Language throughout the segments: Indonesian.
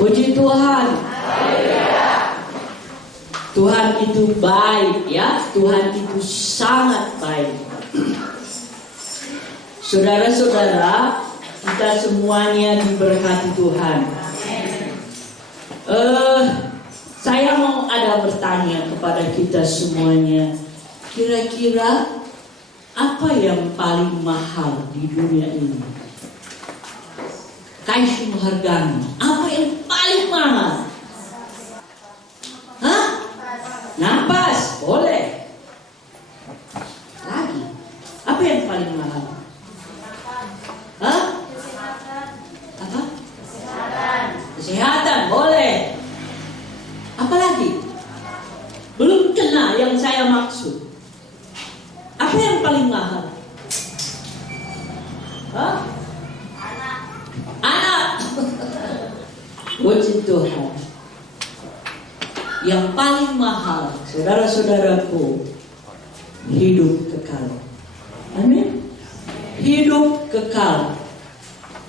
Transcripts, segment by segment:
Puji Tuhan. Tuhan itu baik ya. Tuhan itu sangat baik. Saudara-saudara, kita semuanya diberkati Tuhan. Saya mau ada bertanya kepada kita semuanya. Kira-kira apa yang paling mahal di dunia ini? Kaisung harganya. Apa yang paling mahal? Hah? Nafas, boleh. Lagi. Apa yang paling mahal? Hah? Apa? Kesehatan, boleh. Apa lagi? Belum kena yang saya maksud. Apa yang paling mahal? Hah? Anak. Puji Tuhan. Yang paling mahal, saudara-saudaraku, hidup kekal. Amin. Hidup kekal.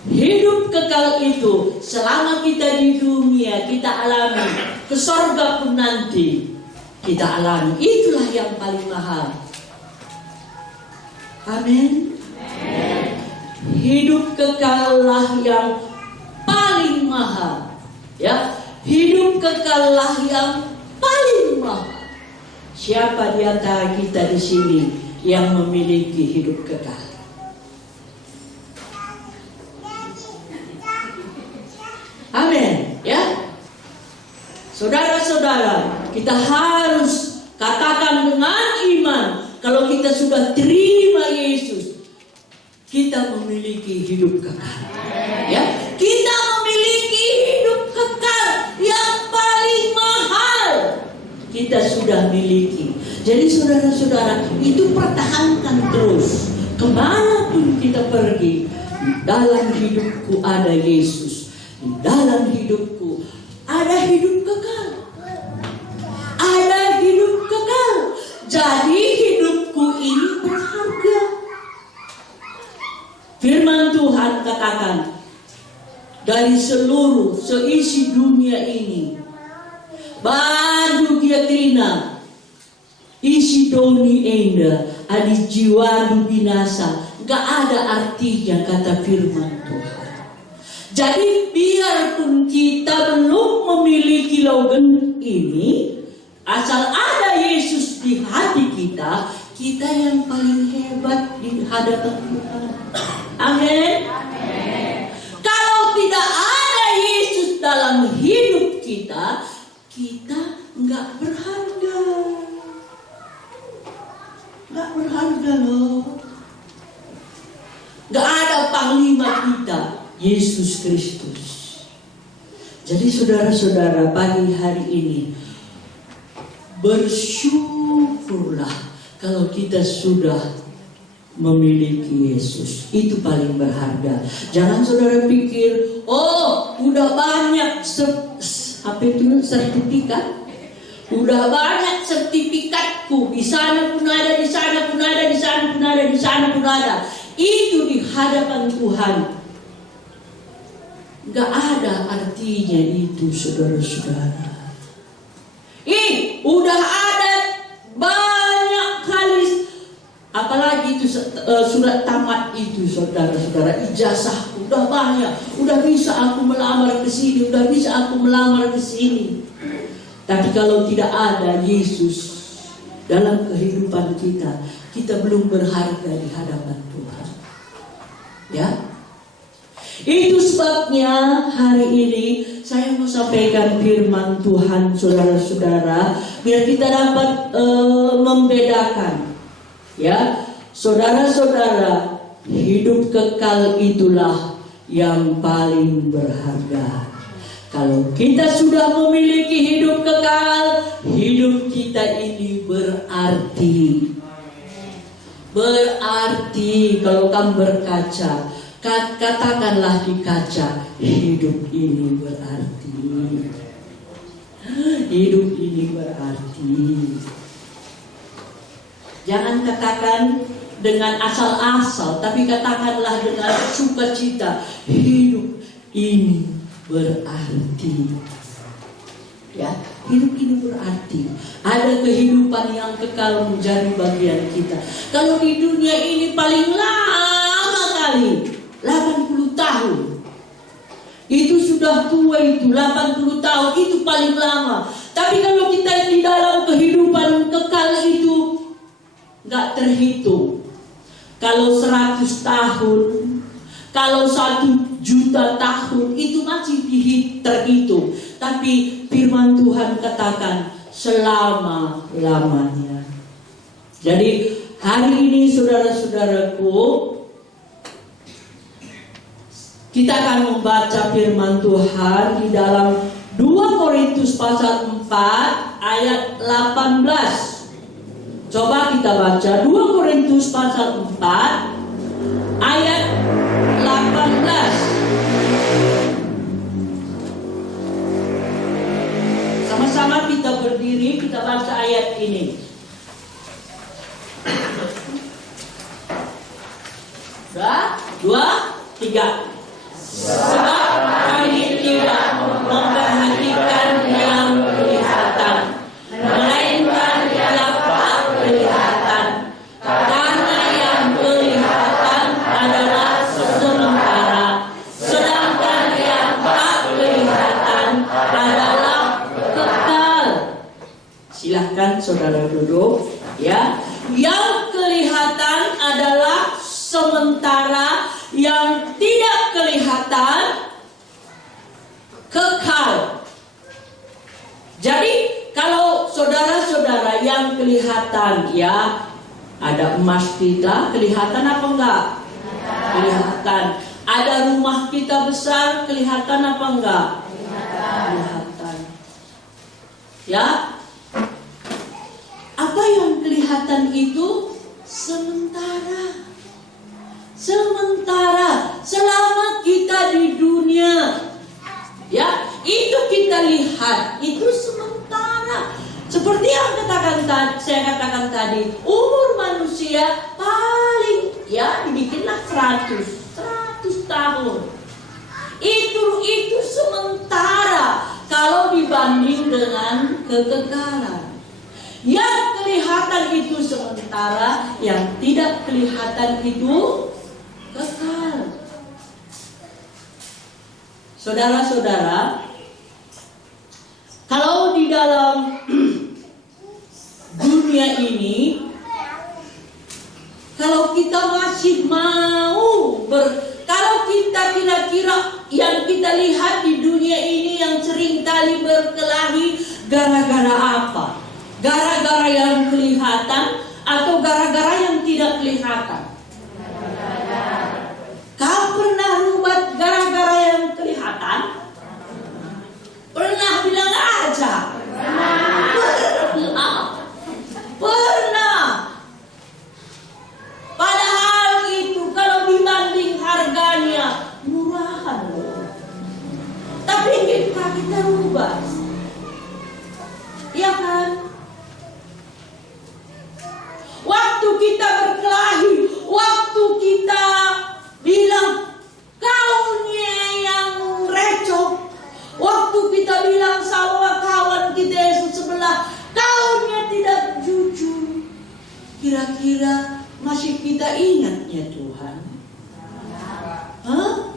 Hidup kekal itu selama kita di dunia kita alami, ke sorga pun nanti kita alami. Itulah yang paling mahal. Amin. Hidup kekallah yang paling mahal. Ya, hidup kekallah yang paling mahal. Siapa di antara kita di sini yang memiliki hidup kekal? Amin, ya. Saudara-saudara, kita harus katakan dengan iman, kalau kita sudah terima Yesus, kita memiliki hidup kekal. Ya, kita memiliki hidup kekal yang paling mahal. Kita sudah miliki. Jadi saudara-saudara, itu pertahankan terus. Kemanapun kita pergi, dalam hidupku ada Yesus. Di dalam hidupku ada hidup kekal. Ada hidup kekal. Jadi hidupku ini berharga. Firman Tuhan katakan, dari seluruh seisi dunia ini, bandu dia trina, isi doni enda, adi jiwa du binasa. Gak ada artinya kata firman Tuhan. Jadi biarpun kita belum memiliki logan ini, asal ada Yesus di hati kita, kita yang paling hebat di hadapan Tuhan. Amin. Kalau tidak ada Yesus dalam hidup kita, kita nggak berharga. Nggak berharga loh. Nggak ada panglima kita, Yesus Kristus. Jadi saudara-saudara, pagi hari ini bersyukurlah kalau kita sudah memiliki Yesus. Itu paling berharga. Jangan saudara pikir, oh udah banyak sertifikat. Udah banyak sertifikatku. Di sana pun ada, di sana pun ada, di sana pun ada, di sana pun ada. Itu di hadapan Tuhan gak ada artinya itu, saudara-saudara. Udah ada banyak kali, apalagi itu surat tamat itu, saudara-saudara, ijazahku udah banyak, udah bisa aku melamar ke sini, udah bisa aku melamar ke sini. Tapi kalau tidak ada Yesus dalam kehidupan kita, kita belum berharga di hadapan Tuhan. Ya. Itu sebabnya hari ini saya mau sampaikan firman Tuhan, saudara-saudara, biar kita dapat membedakan. Ya, saudara-saudara, hidup kekal itulah yang paling berharga. Kalau kita sudah memiliki hidup kekal, hidup kita ini berarti. Berarti kalau kamu berkaca, katakanlah di kaca, hidup ini berarti. Hidup ini berarti. Jangan katakan dengan asal-asal, tapi katakanlah dengan sukacita, hidup ini berarti. Ya, hidup ini berarti. Ada kehidupan yang kekal menjadi bagian kita. Kalau di dunia ini paling lama kali 80 tahun. Itu sudah tua itu, 80 tahun itu paling lama. Tapi kalau kita di dalam kehidupan kekal itu nggak terhitung. Kalau 100 tahun, kalau 1.000.000 tahun itu masih terhitung. Tapi firman Tuhan katakan selama-lamanya. Jadi hari ini saudara-saudaraku, kita akan membaca firman Tuhan di dalam 2 Korintus pasal 4 ayat 18. Coba kita baca 2 Korintus pasal 4 ayat 18. Sama-sama kita berdiri, kita baca ayat ini. Sudah? 2, 3. Sebab kami tidak memperhatikan yang kelihatan, melainkan yang tak kelihatan. Karena yang kelihatan adalah sementara, sedangkan yang tak kelihatan adalah kekal. Silahkan saudara duduk. Ya, yang kelihatan adalah sementara, yang tidak kelihatan kekal. Jadi kalau saudara-saudara yang kelihatan, ya ada emas kita, kelihatan apa enggak? Kelihatan. Ada rumah kita besar, kelihatan apa enggak? Kelihatan. Ya. Apa yang kelihatan itu sementara. Sementara, selama kita di dunia, ya, itu kita lihat, itu sementara. Seperti yang saya katakan tadi, umur manusia paling, ya, dibikinlah 100 tahun. Itu sementara kalau dibanding dengan kekekalan. Yang kelihatan itu sementara, yang tidak kelihatan itu kekal. Saudara-saudara, kalau di dalam dunia ini, kalau kita masih mau kalau kita kira-kira yang kita lihat di dunia ini yang sering kali berkelahi, gara-gara apa? Gara-gara yang kelihatan atau gara-gara yang tidak kelihatan? Kau pernah rubat gara-gara yang kelihatan? Pernah bilang aja? Pernah. Padahal itu kalau dibanding harganya murahan loh. Tapi kita rubah. Iya kan? Waktu kita berkelahi, waktu kita bilang kaunya yang recok, waktu kita bilang sama kawan kita yang sebelah kaunya tidak jujur, kira-kira masih kita ingatnya Tuhan? Hah?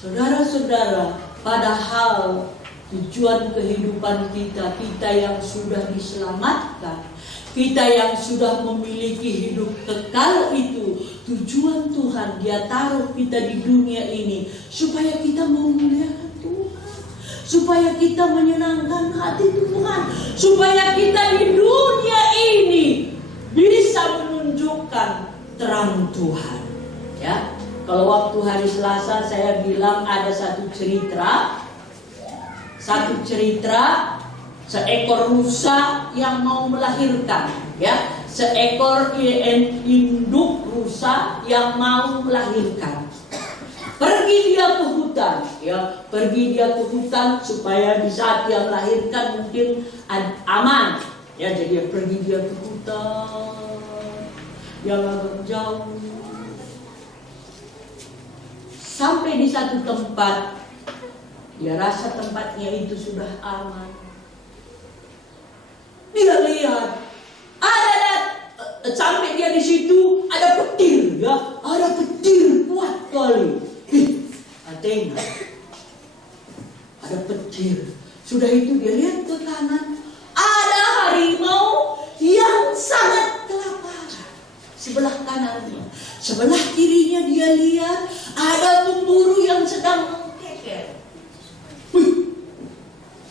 Saudara-saudara, padahal tujuan kehidupan kita yang sudah diselamatkan, kita yang sudah memiliki hidup kekal itu, tujuan Tuhan Dia taruh kita di dunia ini supaya kita memuliakan Tuhan, supaya kita menyenangkan hati Tuhan, supaya kita di dunia ini bisa menunjukkan terang Tuhan. Ya, kalau waktu hari Selasa saya bilang ada satu cerita seekor rusa yang mau melahirkan, ya, seekor induk rusa yang mau melahirkan. Pergi dia ke hutan supaya di saat dia melahirkan mungkin aman, ya. Jadi dia pergi ke hutan yang agak jauh. sampai di satu tempat, dia rasa tempatnya itu sudah aman. Dia lihat sampai dia di situ ada petir, ya, ada petir kuat kali. Athena, ada petir. Sudah itu dia lihat ke kanan, ada harimau yang sangat kelaparan. Sebelah kanannya, sebelah kirinya dia lihat ada pemburu yang sedang mengkeker.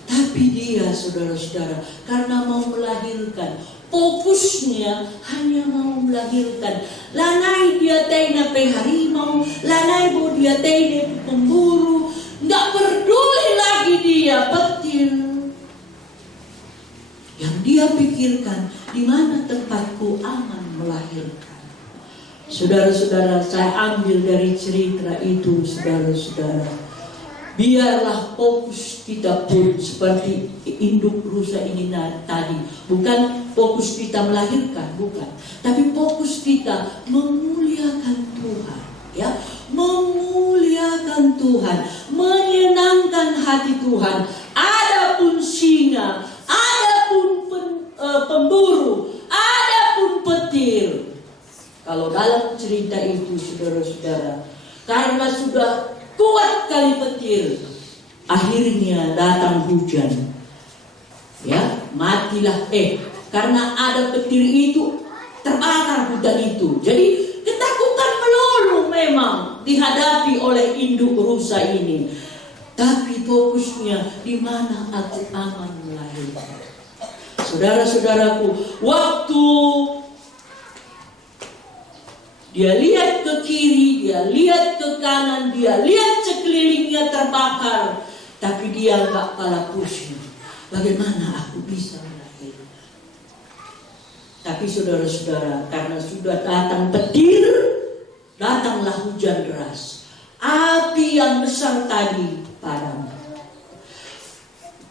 Tapi dia, saudara-saudara, karena mau melahirkan, fokusnya hanya mau melahirkan. Lanai dia tena pe harimau, lanai bo dia tena pe pemburu. Nggak peduli lagi dia petir. Yang dia pikirkan, di mana tempatku aman melahirkan. Saudara-saudara, saya ambil dari cerita itu, saudara-saudara. Biarlah fokus kita pun seperti induk rusa ini tadi. Bukan fokus kita melahirkan, bukan. Tapi fokus kita memuliakan Tuhan. Ya, memuliakan Tuhan, menyenangkan hati Tuhan. Adapun singa, adapun pemburu, adapun petir. Kalau dalam cerita itu, saudara-saudara, karena sudah kuat kali petir, akhirnya datang hujan. Ya, matilah karena ada petir itu, terbakar hutan itu. Jadi ketakutan melulu memang dihadapi oleh induk rusa ini. Tapi fokusnya, di mana aku aman melahirkan. Saudara-saudaraku, waktu dia lihat ke kiri, dia lihat ke kanan, dia lihat sekelilingnya terbakar, tapi dia gak pala pusing. Bagaimana aku bisa melahirkan? Tapi saudara-saudara, karena sudah datang petir, datanglah hujan deras. Api yang besar tadi padam.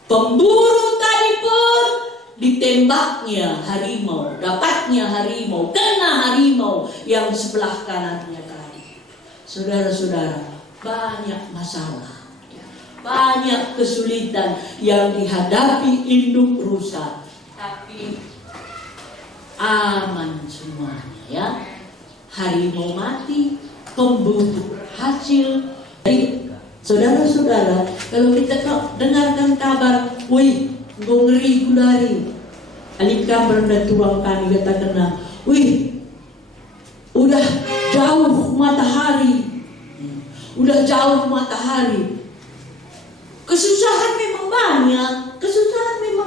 Pemburu tadi pun ditembaknya harimau, dapatnya harimau, kena harimau yang sebelah kanannya tadi. Saudara-saudara, banyak masalah, banyak kesulitan yang dihadapi induk rusa, tapi aman semuanya, ya. Harimau mati, pemburu hasil. Saudara-saudara, kalau kita dengarkan kabar, wih, ngeri gulari, alika berenda tuang kami katakan, wih, udah jauh matahari, kesusahan memang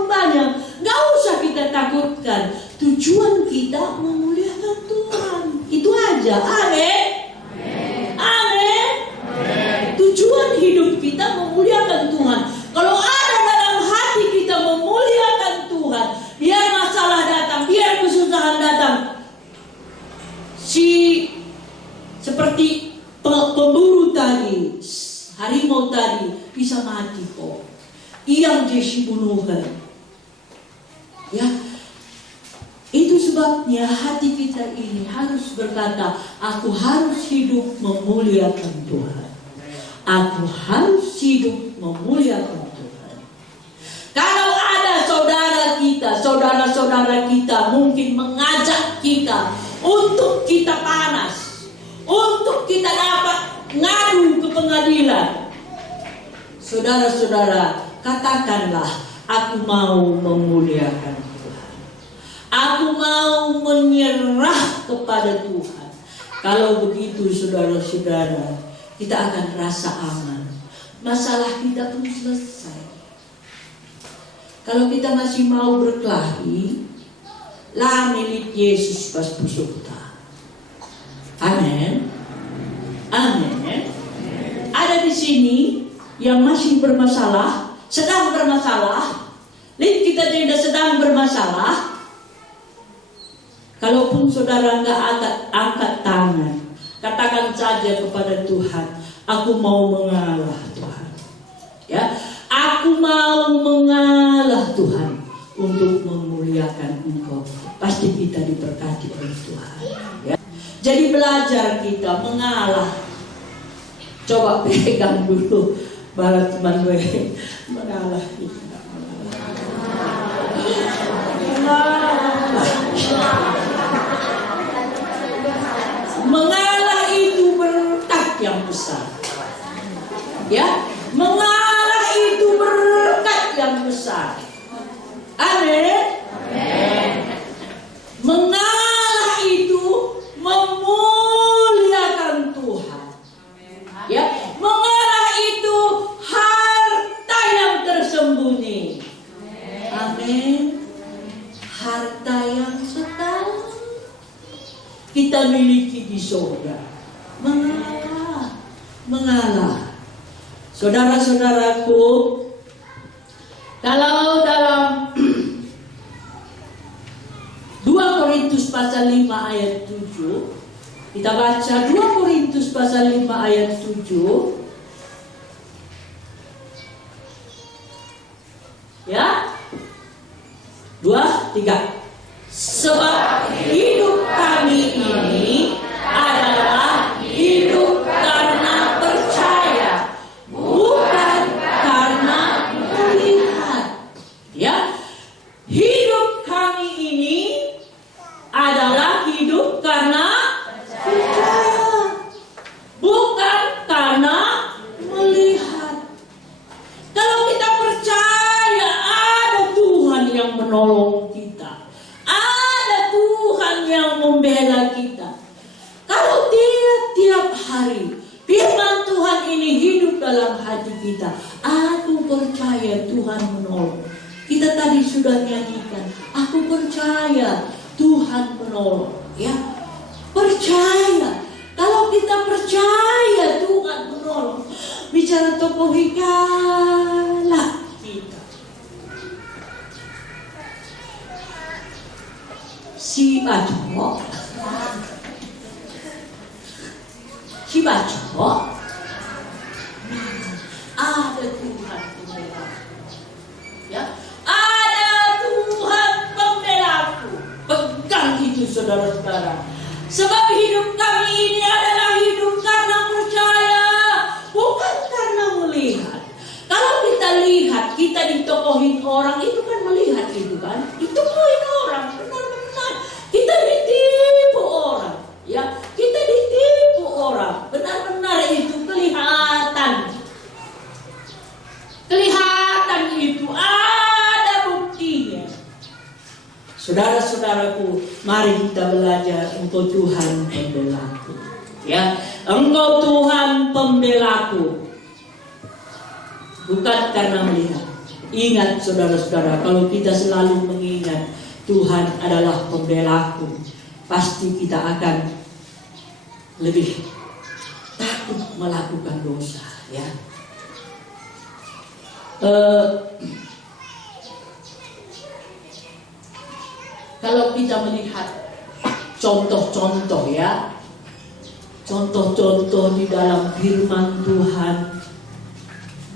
banyak, nggak usah kita takutkan. Tujuan kita memuliakan Tuhan, itu aja. Amin. Tujuan hidup kita memuliakan Tuhan. Kalau ada dalam hati kita memuliakan Tuhan, biar masalah datang, biar kesusahan datang, seperti pemburu tadi, harimau tadi bisa mati kok. Yang Jesi bunuhkan. Ya, itu sebabnya hati kita ini harus berkata, aku harus hidup memuliakan Tuhan. Aku harus hidup memuliakan Tuhan. Kalau ada saudara-saudara kita mungkin mengajak kita untuk kita panas, untuk kita dapat ngadu ke pengadilan. Saudara-saudara, katakanlah, aku mau memuliakan Tuhan. Aku mau menyerah kepada Tuhan. Kalau begitu, saudara-saudara, kita akan rasa aman. Masalah kita pun selesai. Kalau kita masih mau berkelahi, lah milik Yesus pas pusukta. Amin. Ada di sini yang masih bermasalah, sedang bermasalah. Lihat, kita tidak sedang bermasalah. Kalaupun saudara nggak angkat tangan, katakan saja kepada Tuhan, aku mau mengalah Tuhan. Ya, aku mau mengalah Tuhan untuk memuliakan Engkau. Pasti kita diberkati oleh Tuhan. Ya. Jadi belajar kita mengalah. Coba pegang dulu baru teman gue. Mengalah itu. Mengalah itu berkat yang besar. Ya, mengalah itu berkat yang besar. Amin. Mengalah itu memuliakan Tuhan. Ya, mengalah itu harta yang tersembunyi. Amin. Harta yang sekali kita miliki di surga. Mengalah. Saudara-saudaraku, kalau dalam 2 Korintus pasal 5 ayat 7, kita baca 2 Korintus pasal 5 ayat 7. Ya, 2, 3. Sebab hidup kami ini adalah hidup karena percaya, bukan karena melihat. Ya, hidup kami ini adalah hidup karena percaya, bukan karena melihat. Kalau kita percaya ada Tuhan yang menolong kita, ada Tuhan yang membela kita. Kalau tiap hari firman Tuhan ini hidup dalam hati kita, aku percaya Tuhan menolong. Kita tadi sudah nyanyikan, aku percaya Tuhan menolong. Ya, percaya. Kalau kita percaya Tuhan menolong, bicara tokoh hikala kita. Si baco, ada Tuhan pembela. Ya, ada Tuhan pembelaku. Pegang itu saudara-saudara. Sebab hidup kami ini adalah hidup karena percaya, bukan karena melihat. Kalau kita lihat, kita ditokohin orang, itu kan melihat itu kan. Ditokohin orang, benar-benar. Kita ditipu orang. Ya, kita ditipu orang. Benar-benar itu kelihatan. Kelihatan itu ada buktinya. Saudara-saudaraku, mari kita belajar engkau Tuhan pembelaku. Ya, engkau Tuhan pembelaku. Bukan karena melihat. Ingat saudara-saudara, kalau kita selalu mengingat Tuhan adalah pembelaku, pasti kita akan lebih takut melakukan dosa. Ya. Kalau kita melihat contoh-contoh ya, contoh-contoh di dalam firman Tuhan,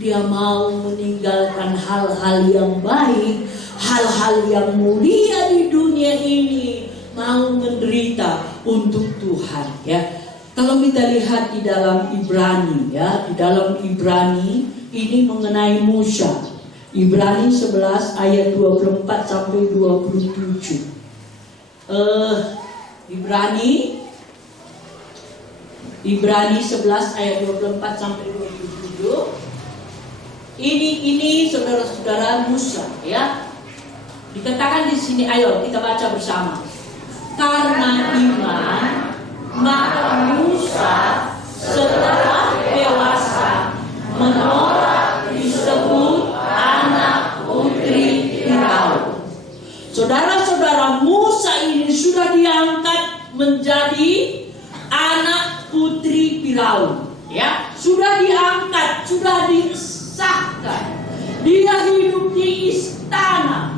dia mau meninggalkan hal-hal yang baik, hal-hal yang mulia di dunia ini, mau menderita untuk Tuhan ya. Kalau kita lihat di dalam Ibrani ya, di dalam Ibrani ini mengenai Musa. Ibrani 11 ayat 24 sampai 27. Ibrani 11 ayat 24 sampai 27. Ini saudara-saudara Musa ya. Dikatakan di sini, ayo kita baca bersama. Karena iman, maka Musa setelah dewasa menolak disebut anak putri Firaun. Saudara-saudara, Musa ini sudah diangkat menjadi anak putri Firaun. Ya, sudah diangkat, sudah disahkan. Dia hidup di istana.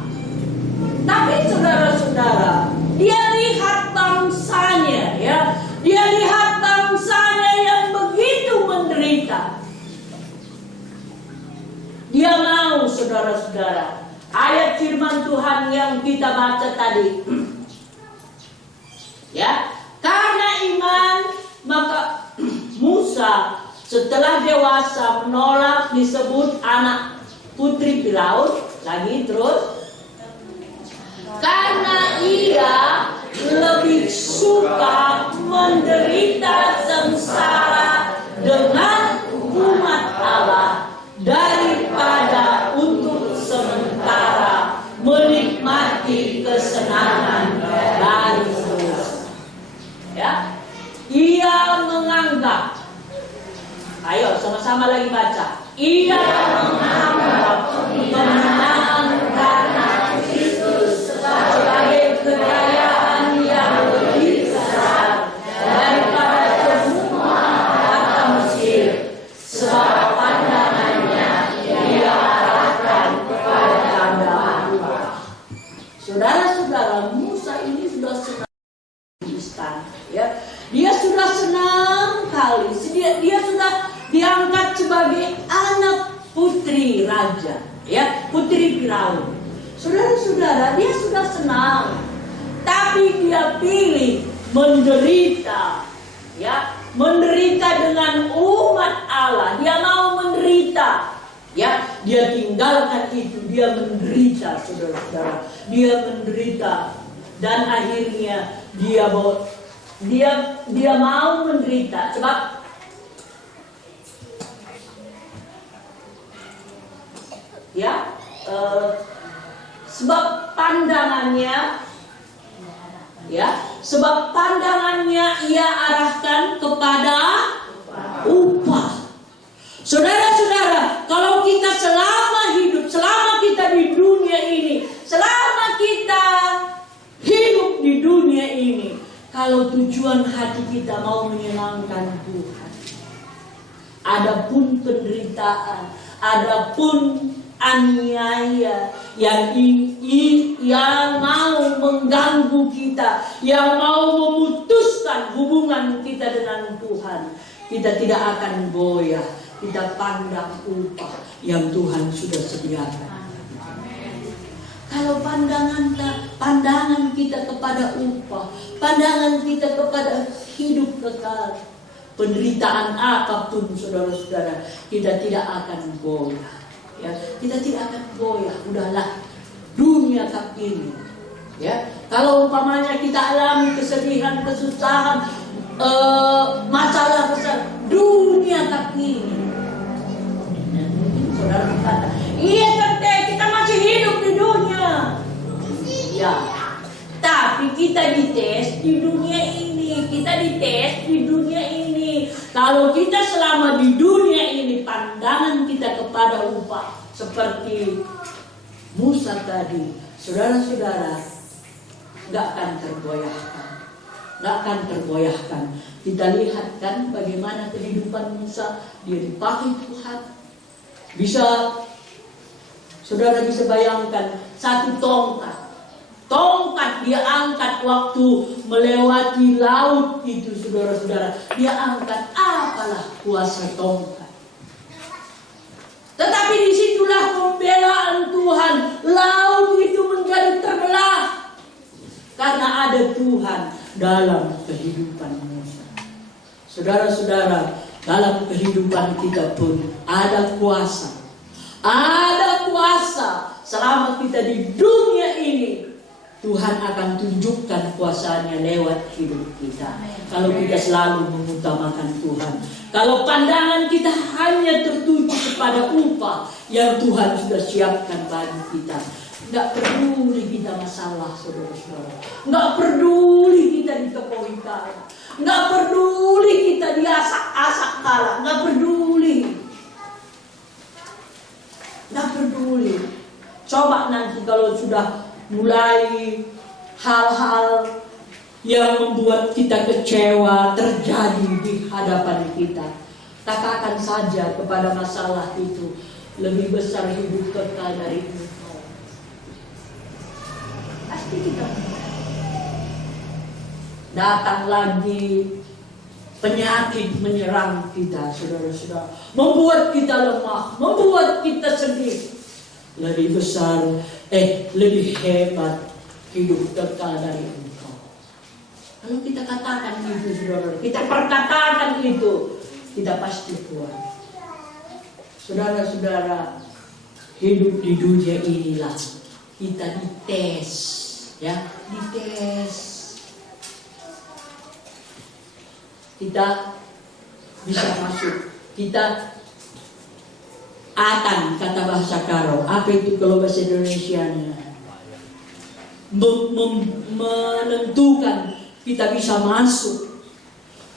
Tapi saudara-saudara, dia lihat bangsanya, ya. Dia lihat bangsanya yang begitu menderita. Dia mau, saudara-saudara, ayat firman Tuhan yang kita baca tadi. Ya, karena iman maka Musa Setelah dewasa menolak disebut anak putri Firaun. Lagi terus. Karena ia lebih suka menderita sengsara dengan umat Allah daripada untuk sementara menikmati kesenangan dari dosa. Ya, ia menganggap. Ayo sama-sama lagi baca. Ia menganggap kemenangan karena Kristus sebagai kekayaan yang lebih besar daripada semua harta Mesir, sebab pandangannya dia arahkan kepada Allah. Saudara-saudara, Musa ini sudah senang di istana, ya. Dia sudah senang kali. Dia sudah diangkat sebagai anak putri raja, ya, putri Firaun. Saudara-saudara, dia sudah senang, tapi dia pilih menderita, ya, menderita dengan umat Allah. Dia mau menderita, ya, dia tinggalkan itu, dia menderita, saudara-saudara, dia menderita, dan akhirnya dia mau menderita sebab sebab pandangannya ia arahkan kepada upah. Saudara-saudara, kalau kita selama kita di dunia ini, selama kita hidup di dunia ini, kalau tujuan hati kita mau menyenangkan Tuhan, adapun penderitaan, adapun aniaya yang mau mengganggu kita, yang mau memutuskan hubungan kita dengan Tuhan, kita tidak akan goyah. Kita pandang upah yang Tuhan sudah sediakan. Kalau pandangan kita kepada upah, pandangan kita kepada hidup kekal, penderitaan apapun, saudara-saudara, kita tidak akan goyah. Ya, kita tidak akan goyah. Udahlah, dunia tak ini. Ya, kalau umpamanya kita alami kesedihan, kesusahan, masalah besar, dunia tak ini. Saudara berkata, iya tante, kita masih hidup di dunia. Ya, tapi kita dites di dunia ini. Kalau kita selama di dunia ini, pandangan kita kepada upah seperti Musa tadi, saudara-saudara, nggak akan tergoyahkan. Kita lihat kan bagaimana kehidupan Musa, dia dipakai Tuhan. Saudara bisa bayangkan satu tongkat dia angkat waktu melewati laut itu, saudara-saudara. Dia angkat, apalah kuasa tongkat. Tetapi disitulah pembelaan Tuhan. Laut itu menjadi terbelah karena ada Tuhan dalam kehidupan Musa. Saudara-saudara, dalam kehidupan kita pun ada kuasa. Ada kuasa. Selama kita di dunia ini, Tuhan akan tunjukkan kuasanya lewat hidup kita. Kalau kita selalu mengutamakan Tuhan. Kalau pandangan kita hanya tertuju kepada upah yang Tuhan sudah siapkan bagi kita. Nggak peduli kita masalah, saudara-saudara. Nggak peduli kita dikepoi kalah. Nggak peduli kita diasak-asak kalah. Nggak peduli. Coba nanti kalau sudah mulai hal-hal yang membuat kita kecewa terjadi di hadapan kita, katakan saja kepada masalah itu, lebih besar hidup kekal dari engkau. Pasti kita datang lagi, penyakit menyerang kita, saudara-saudara, membuat kita lemah, membuat kita sedih. Lebih besar, lebih hebat hidup kekal dari engkau. Kalau kita katakan itu, saudara, kita perkatakan itu, kita pasti kuat. Saudara-saudara, hidup di dunia inilah kita dites, ya, dites. Kita bisa masuk, kita akan, kata bahasa Karo. Apa itu kalau bahasa Indonesianya? Menentukan kita bisa masuk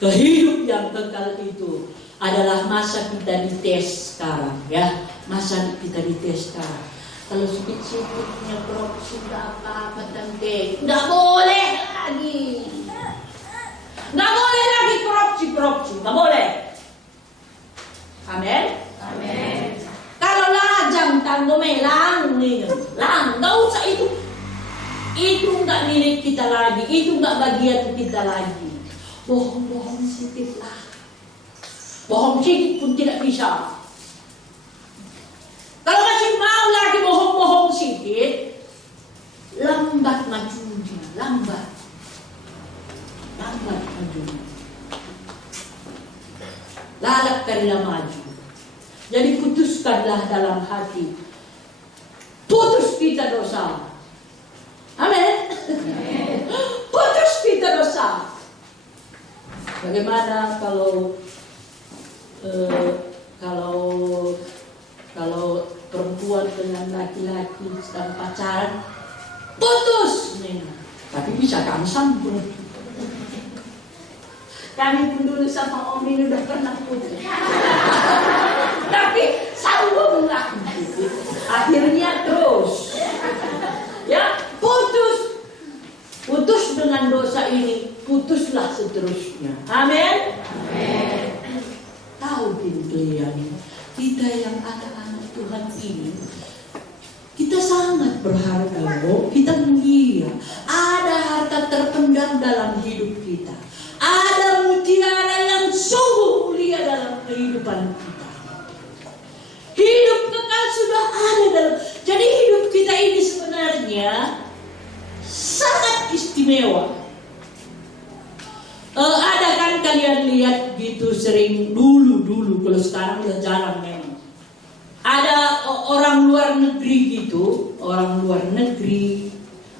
ke hidup yang kekal itu adalah masa kita dites sekarang, ya. Masa kita dites sekarang. Kalau sedikit-sedikitnya korupsi apa-apa tante, nggak boleh lagi. Nggak boleh lagi korupsi, nggak boleh. Amin. Amin. Kalau lajang tanggo melang nih, nggak usah itu. Itu nggak milik kita lagi, itu nggak bagian kita lagi. Bohong-bohong sedikit lah. Bohong sedikit pun tidak bisa. Kalau masih mau lagi bohong-bohong sedikit, lambat majunya, lambat majunya. Lalap kalilah maju. Jadi putuskanlah dalam hati. Putus kita dosa. Amin. Putus kita dosa. Bagaimana kalau perempuan dengan laki-laki sedang pacaran, putus, tapi bisa kamu sambung. Kami pun dulu sama Om ini udah pernah putus, tapi sambung lah. Akhirnya terus, ya, putus dengan dosa ini, putuslah seterusnya. Amin. Tahu kalian, kita yang anak-anak Tuhan ini, kita sangat berharga, kita mulia. Ada harta terpendam dalam hidup kita. Ada mutiara yang sungguh mulia dalam kehidupan kita. Hidup kekal sudah ada dalam. Jadi hidup kita ini sebenarnya sangat istimewa. Ada kan kalian lihat gitu sering dulu, kalau sekarang udah jarang memang. Ada orang luar negeri gitu,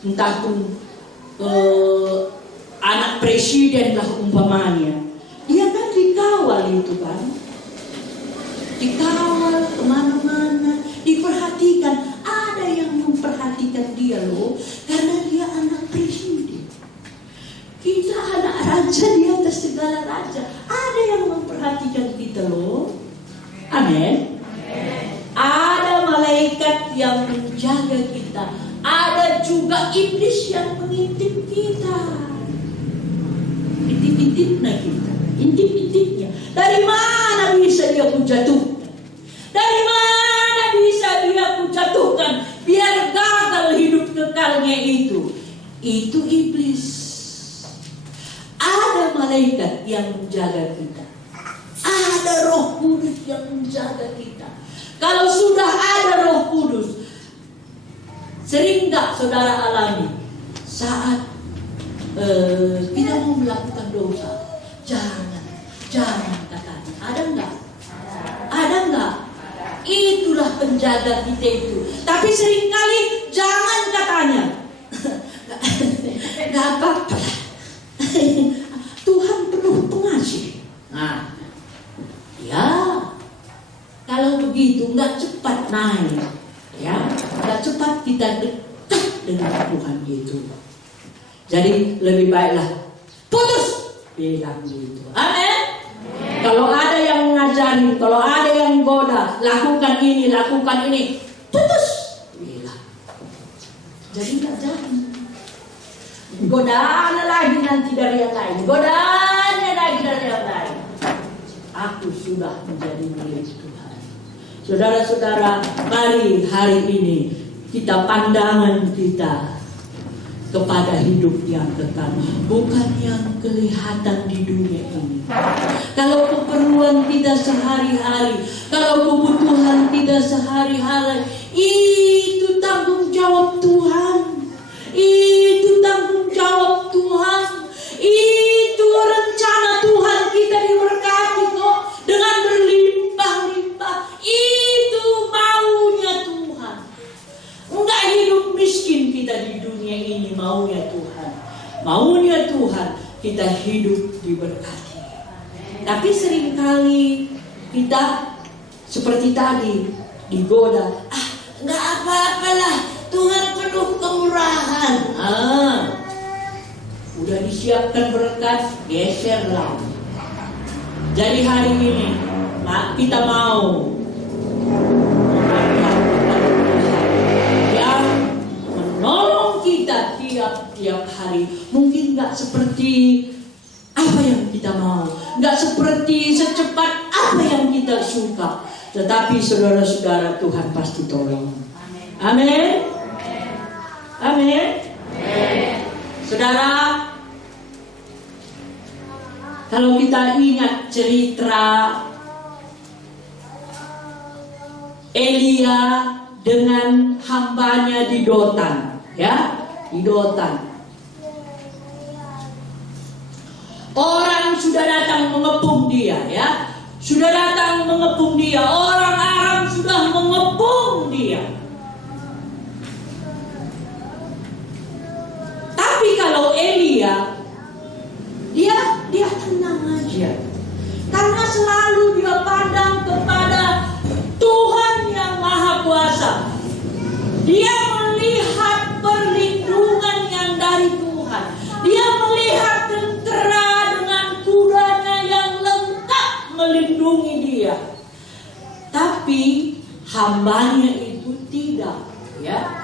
entah pun anak presiden lah umpamanya, dia kan dikawal itu kan, dikawal kemana-mana, diperhatikan. Ada yang memperhatikan dia loh, karena dia anak presiden. Kita anak raja di atas segala raja. Ada yang memperhatikan kita loh. Amin. Ada malaikat yang menjaga kita. Ada juga iblis yang mengintip kita. Intip-intipnya kita. Intip-intipnya. Dari mana bisa dia kujatuhkan? Dari mana bisa dia kujatuhkan? Biar gagal hidup kekalnya itu. Itu iblis. Ada malaikat yang menjaga kita. Ada Roh Kudus yang menjaga kita. Kalau sudah ada Roh Kudus, sering gak saudara alami saat kita mau melakukan dosa, jangan katanya. Ada enggak? Ada enggak? Itulah penjaga kita itu. Tapi seringkali jangan katanya. Gak apa-apa. Tuhan penuh pengasih. Nah, ya, kalau begitu nggak cepat naik, ya, nggak cepat kita dekat dengan Tuhan itu. Jadi lebih baiklah putus, bilang gitu. Amin. Kalau ada yang ngajari, kalau ada yang goda, lakukan ini, putus, bilang. Jadi nggak jadi. Godaan lagi nanti dari yang lain. Godaannya lagi dari yang lain. Aku sudah menjadi milik Tuhan. Saudara-saudara, mari hari ini kita pandangan kita kepada hidup yang kekal, bukan yang kelihatan di dunia ini. Kalau keperluan kita sehari-hari, kalau kebutuhan kita sehari-hari, itu tanggung jawab Tuhan. Itu tanggung jawab Tuhan. Itu rencana Tuhan, kita diberkati kok. kita hidup diberkati. Tapi seringkali kita seperti tadi digoda, nggak apa-apalah, Tuhan penuh kemurahan. Udah disiapkan berkat, geser lagi. Jadi hari ini kita mau yang menolong kita tiap hari. Mungkin nggak seperti apa yang kita mau, nggak seperti secepat apa yang kita suka, tetapi saudara-saudara, Tuhan pasti tolong. Amin. Amin. Saudara, kalau kita ingat cerita Elia dengan hambanya di Dotan, ya, di Dotan. Orang sudah datang mengepung dia, ya. Sudah datang mengepung dia. Orang Aram sudah mengepung dia. Tapi kalau Elia, dia tenang aja. Karena selalu dia pandang kepada Tuhan yang Maha Kuasa. Dia melihat perlindungan yang dari Tuhan. Dia melihat tentara dengan kudanya yang lengkap melindungi dia. Tapi hambanya itu tidak, ya.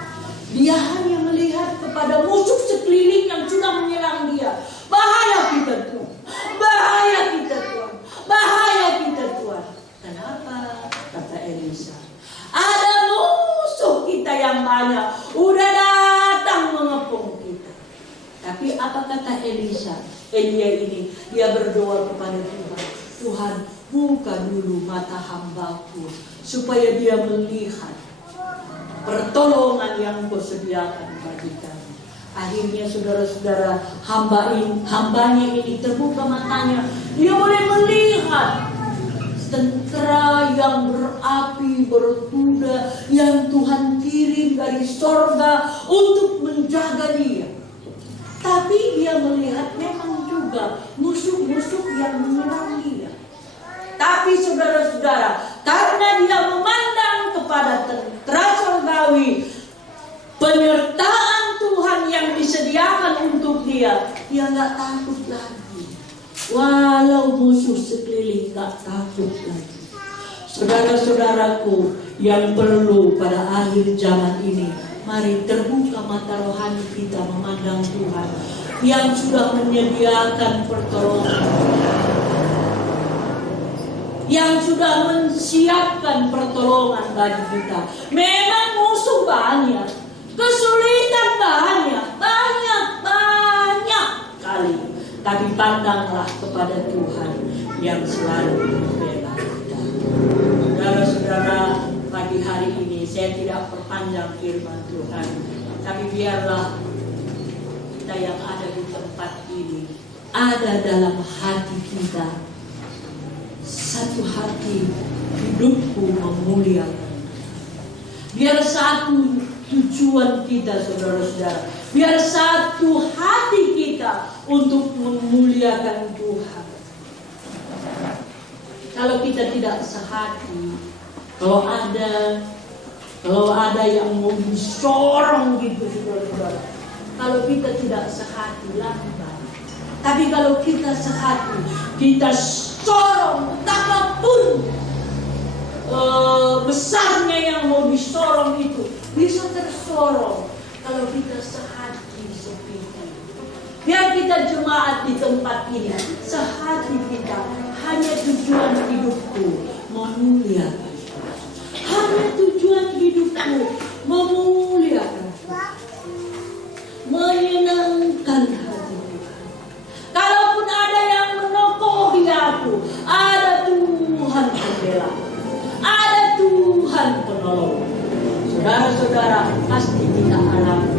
Dia hanya melihat kepada musuh sekeliling yang sudah menyerang dia. Bahaya kita Tuhan, bahaya kita Tuhan, bahaya kita Tuhan. Kenapa? Kata Elisa, ada musuh kita yang banyak, udah datang mengepung kita. Tapi apa kata Elisa? Elia ini, dia berdoa kepada Tuhan. Tuhan, buka dulu mata hambaku, supaya dia melihat pertolongan yang Kau sediakan bagi kami. Akhirnya saudara-saudara, hambanya ini terbuka matanya. Dia boleh melihat tentara yang berapi, berkuda, yang Tuhan kirim dari sorga untuk menjaga dia. Tapi dia melihat memang juga musuh-musuh yang menyerang dia. Tapi saudara-saudara, karena dia memandang kepada tentara sorgawi, penyertaan Tuhan yang disediakan untuk dia, dia nggak takut lagi. Walau musuh sekeliling nggak takut lagi. Saudara-saudaraku yang perlu pada akhir zaman ini, mari terbuka mata rohani kita memandang Tuhan yang sudah menyediakan pertolongan, yang sudah menyiapkan pertolongan bagi kita. Memang musuh banyak, kesulitan banyak kali. Tapi pandanglah kepada Tuhan yang selalu membela kita. Saudara-saudara, pagi hari ini saya tidak perpanjang firman Tuhan, tapi biarlah kita yang ada di tempat ini, ada dalam hati kita satu hati, hidupku memuliakan. Biar satu tujuan kita, saudara-saudara, biar satu hati kita untuk memuliakan Tuhan. Kalau kita tidak sehati, kalau ada yang mau disorong gitu, saudara-saudara, kalau kita tidak sehati, lambat. Tapi kalau kita sehati, kita sorong, betapapun besarnya yang mau disorong itu bisa tersorong kalau kita sehati seperti itu. Biar kita jemaat di tempat ini, sehati kita, hanya tujuan hidupku memuliakan Tuhan. Hanya tujuan hidupku memuliakan Tuhan, menyenangkan hati Tuhan. Kalaupun ada yang menokohi aku, ada Tuhan pembela, ada Tuhan penolong. Saudara-saudara, pasti kita alami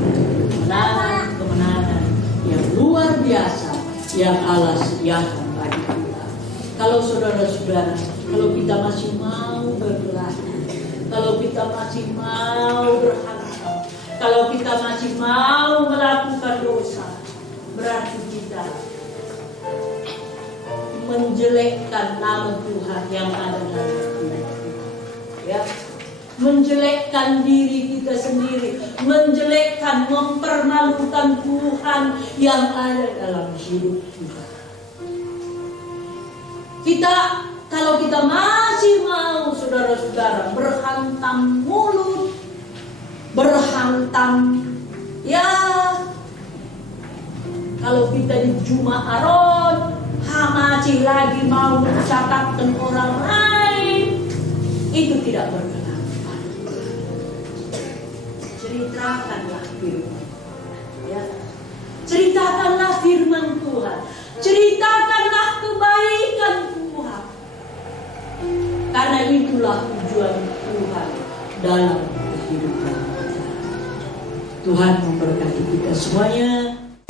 kemenangan yang luar biasa yang Allah sediakan bagi kita. Kalau saudara-saudara, kalau kita masih mau berkelahi, kalau kita masih mau berhantam, kalau kita masih mau melakukan dosa, berarti kita menjelekkan nama Tuhan yang ada dalam hidup kita. Ya, menjelekkan diri kita sendiri, menjelekkan, mempermalukan Tuhan yang ada dalam hidup kita. Kalau kita masih mau, saudara-saudara, berhantam mulut, berhantam, ya, kalau kita di Jum'aron, masih lagi mau mencatatkan orang lain, itu tidak berkenan. Ceritakanlah firman, ya. Ceritakanlah firman Tuhan, ceritakanlah kebaikan Tuhan, karena itulah tujuan Tuhan dalam kehidupan kita. Tuhan memberkati kita semuanya.